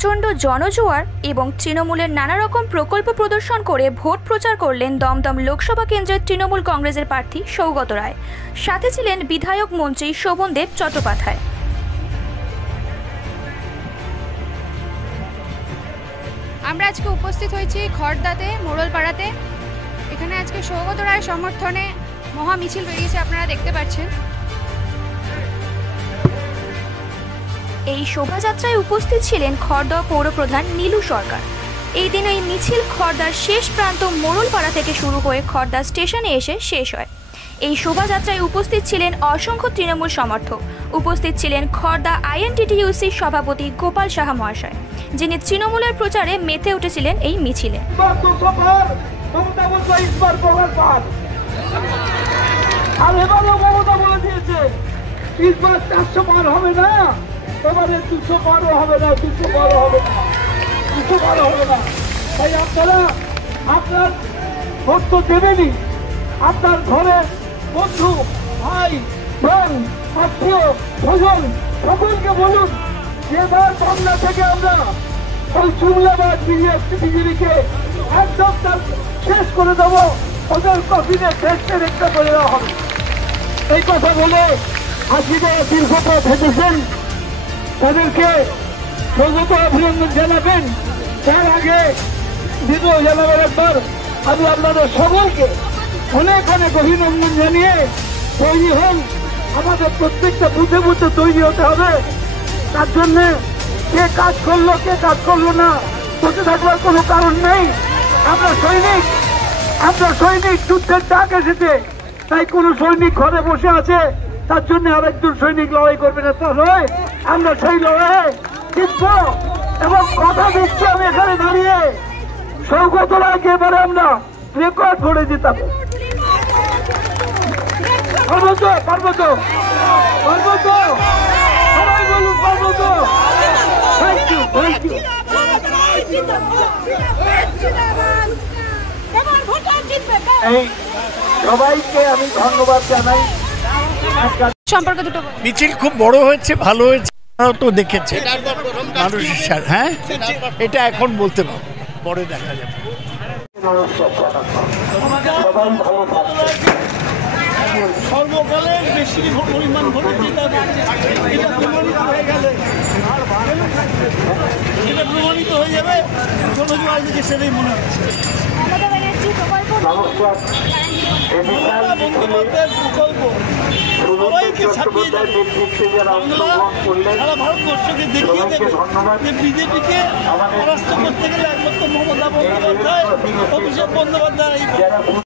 প্রচণ্ড জনজোয়ার এবং তৃণমূলের নানা রকম প্রকল্প প্রদর্শন করে ভোট প্রচার করলেন দমদম লোকসভা কেন্দ্রের তৃণমূল কংগ্রেসের প্রার্থী সৌগত রায়। সাথে ছিলেন বিধায়ক মন্ত্রী শোভনদেব চট্টোপাধ্যায়। আমরা আজকে উপস্থিত হয়েছি খড়দাতে, মোড়লপাড়াতে। এখানে আজকে সৌগত রায় সমর্থনে মহা মিছিল বেরিয়েছে, আপনারা দেখতে পাচ্ছেন। এই শোভাযাত্রায় উপস্থিত ছিলেন খড়দহ পৌরপ্রধান নীলু সরকার। এই দিন এই মিছিল খড়দার শেষ প্রান্ত মোড়লপাড়া থেকে শুরু হয়ে খড়দা স্টেশনে এসে শেষ হয়। এই শোভাযাত্রায় উপস্থিত ছিলেন অসংখ্য তৃণমূল সমর্থক। উপস্থিত ছিলেন খড়দা আইএনটিটিইউসির সভাপতি গোপাল সাহা মহাশয়, যিনি তৃণমূলের প্রচারে মেতে উঠেছিলেন এই মিছিলে। এবারে 212 হবে না, 212 হবে না, 212 হবে না। তাই আপনারা আপনার ভোট তো দেবেনই, আপনার ঘরে বন্ধু, ভাই, বোন, আত্মীয়, স্বজন সকলকে বলুন যে এবার বাংলা থেকে আমরা ওই চুমলাবাদ বিজেপিকে একদম শেষ করে দেবো, ওদের কফিনে শেষকে একটা করে দেওয়া হবে। এই কথা বলে আজকে দীর্ঘপথ হেঁটেছেন, তাদেরকে স্বাগত অভিনন্দন জানাবেন। তার আগে দ্বিতীয় জানাবার একবার আমি আপনাদের সকলকে অনেক অনেক অভিনন্দন জানিয়ে তৈরি হন। আমাদের প্রত্যেকটা বুঝে বুঝে তৈরি হতে হবে। তার জন্যে কে কাজ করলো কে কাজ করলো না বসে থাকবার কোনো কারণ নেই। আমরা সৈনিক যুদ্ধের ডাক এসেছে, তাই কোনো সৈনিক ঘরে বসে আছে তার জন্য আরেকজন সৈনিক লড়াই করবে না, তা নয়। আমরা সেই লড়াই জিতবো এবং কথা দিচ্ছি আমি এখানে দাঁড়িয়ে সৌগত রায়কে এবারে আমরা রেকর্ড করে জিতাবো। পারবো তো পারবো তো পারবো তো সবাই বলুন পারবো তো। Thank you thank you. এই সবাইকে আমি ধন্যবাদ জানাই। মিছিল খুব বড় হয়েছে, ভালো হয়েছে, তো দেখেছে মানুষের। হ্যাঁ, এটা এখন বলতে পারবো, পরে দেখা যাবে। সর্বকালের বেশি পরিমাণ ভোটে এটা প্রমাণিত হয়ে যাবে। সেটাই মনে হচ্ছে বন্দ্যোপাধ্যায়ের প্রকল্প সবাইকে ছাপিয়ে যাবে, সারা ভারতবর্ষকে দেখিয়ে দেবে যে বিজেপিকে পরাস্ত করতে গেলে একমাত্র মমতা বন্দ্যোপাধ্যায়, অভিষেক বন্দ্যোপাধ্যায়